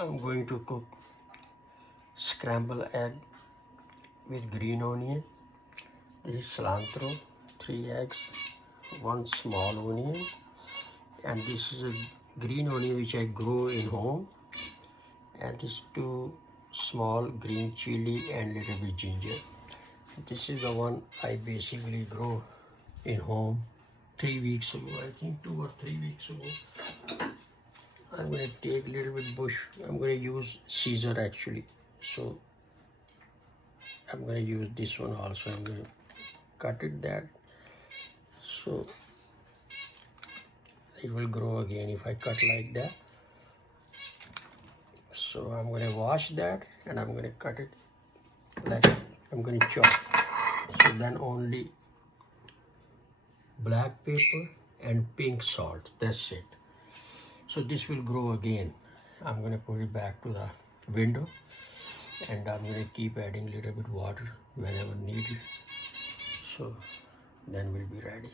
I'm going to cook scramble egg with green onion. This is cilantro, 3 eggs, 1 small onion, and this is a green onion which I grow in home, and this 2 small green chili and little bit ginger. This is the one I basically grow in home 3 weeks ago, I think 2 or 3 weeks ago. I'm going to take a little bit bush. I'm going to use Caesar actually. So I'm going to use this one also. I'm going to cut it that. So it will grow again if I cut like that. So I'm going to wash that and I'm going to cut it like I'm going to chop. So then only black pepper and pink salt. That's it. So this will grow again. I'm going to put it back to the window and I'm going to keep adding a little bit water whenever needed. So then we'll be ready.